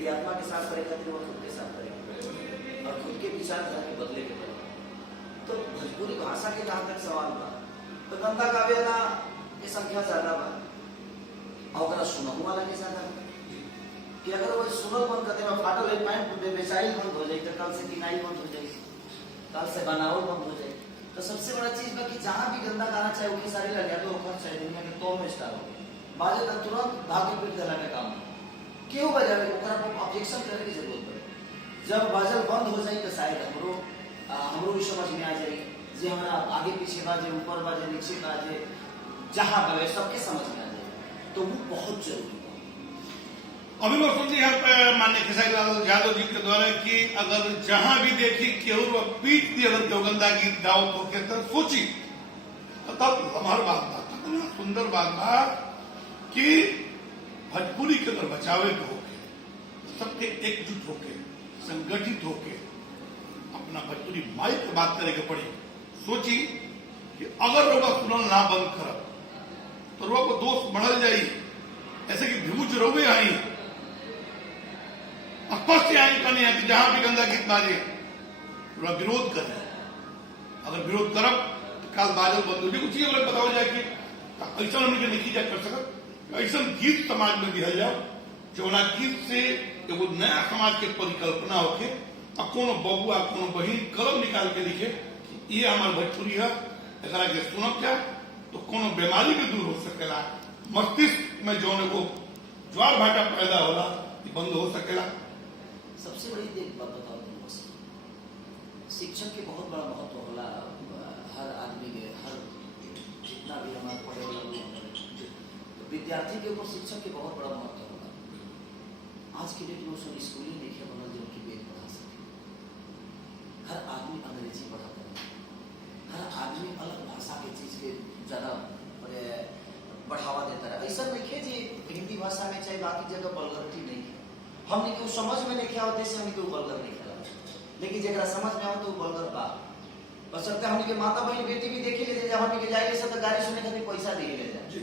यदि आत्मा के साथ करे खातिर वो खुद के साथ करे और खुद के विचारधारा के बदले के करे। तो भोजपुरी भाषा के जहाँ तक सवाल बा तो गंदा काव्य ना के संख्या ज्यादा बा और सुनहु वाला के ज्यादा बा कि अगर वो सुनल बंद करते में फाटल एक पैंट बेचाई बंद हो जाए तो कल से किनाई बंद हो जाए, कल से बनावल बंद हो जाए। तो सबसे बड़ा चीज बा कि जहाँ भी गंदा गाना चाहे वो सारी लग जाए तो खर्च चाहे दुनिया के तो में स्टार हो बाजे तक तुरंत भागे पीट देला के काम क्यों बजावे ओकरा पर ऑब्जेक्शन करे की जरूरत पड़े। जब बाजल बंद हो जाए तो शायद हमरो भी समझ में आ जाए जे हमारा आगे पीछे बाजे ऊपर बाजे नीचे बाजे जहाँ बाजे सबके समझ में आ जाए तो वो बहुत जरूरी है। अभी वर्षों जी यहाँ पे माननीय खेसारी लाल यादव जी के द्वारा कि अगर जहां भी देखी केहू पीठ दी अगर देवगंदा गीत गाओ तो के तरह सोची तब हमारे बात बा कितना सुंदर बात बा कि भोजपुरी के अगर बचावे के होके सबके एकजुट होके संगठित होके अपना भोजपुरी माई की बात करे के पड़ी। सोची कि अगर रोगा सुनल ना बंद कर तो रोगा को दोष बढ़ल जाई ऐसे कि भिमुच रोवे आई स्पष्ट आई करनी है कि जहां भी गंदा गीत बाजे पूरा विरोध कर रहे हैं। अगर विरोध करब तो काल बाजल बंद हो कुछ चीज बताओ जाए कि ऐसा हमने नहीं जा कर सकत ऐसा गीत समाज में दिया जाओ जौना गीत से एगो नया समाज के परिकल्पना होके और कोनो बबुआ कोनो बहिन कलम निकाल के लिखे कि ये हमार भोजपुरी है एकरा के सुनब क्या तो कोनो बीमारी भी दूर हो सकेला, मस्तिष्क में जौन एगो ज्वार भाटा पैदा होला बंद हो सकेला। सबसे बड़ी देख बात बताओ शिक्षक के बहुत बड़ा महत्व होला हर आदमी के हर जितना भी हमारे पढ़े वाला लोग तो विद्यार्थी के ऊपर शिक्षक के बहुत बड़ा महत्व होला। आज के डेट में उसको स्कूली लिखे बनल जो उनकी वेद पढ़ा सके। हर आदमी अंग्रेजी पढ़ाता है, हर आदमी अलग भाषा के चीज के ज्यादा बढ़ावा देता है। ऐसा लिखे जी हिंदी भाषा में चाहे बाकी जगह वल्गरिटी नहीं है हमने के समझ में नहीं क्या होते हमने के वल्गर नहीं खेला लेकिन जरा समझ में आओ तो वल्गर बा बसरते हमने के माता बहन बेटी भी देखी ले जाए हमने के जाए सब गाड़ी सुनने खातिर पैसा दिए ले जाए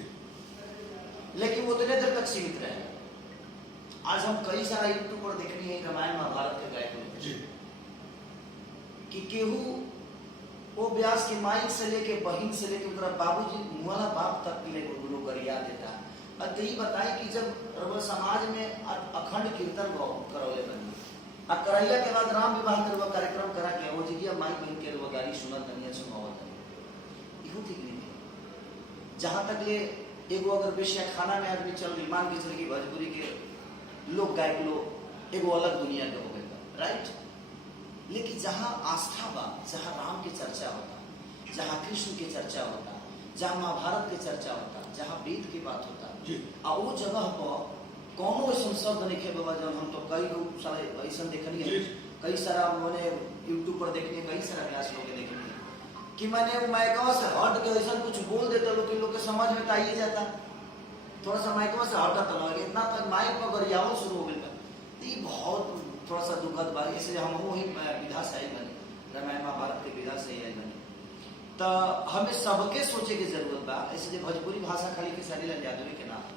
लेकिन वो उतने देर तक सीमित रहे। आज हम कई सारा यूट्यूब पर देखनी है रामायण महाभारत के गायक कि केहू वो व्यास की माई से लेके बहन से लेके उधर बाबूजी मुआला बाप तक के लिए गुरु गरिया देता तो ये बताए कि जब समाज में अखंड कीर्तन करौले बनी आ करैला के बाद राम विवाह के कार्यक्रम करा के वो जी माई बहन के गाड़ी सुनत तनिया सुनावत इहो ठीक नहीं है। जहां तक ले एगो अगर बेशिया खाना में आदमी चल रही मान के चल की भोजपुरी के लोग गायक लोग एगो अलग दुनिया के हो गए राइट। लेकिन जहां आस्था बा जहां राम की चर्चा होता जहां कृष्ण की चर्चा होता जहां महाभारत की चर्चा होता जहां वेद की बात होता आ वो जगह पर कौनो ऐसा शब्द नहीं खे बाबा जब हम तो कई लोग सारे ऐसा देखनी है कई सारा मैंने यूट्यूब पर देखनी कई सारा व्यास लोग देखनी है कि मैंने माइकवा से हट के ऐसा कुछ बोल देते लोग के समझ में तो आइए जाता थोड़ा सा माइकवा से हटा तो इतना तक माइक पर गरियावल शुरू हो गया तो ये बहुत थोड़ा सा दुखद बात इसलिए हम वही विधा से आई बने रामायण महाभारत के विधा से आई बने तो हमें सबके सोचे की जरूरत बा। इसलिए भोजपुरी भाषा खाली खेसारी लाल यादव के नाम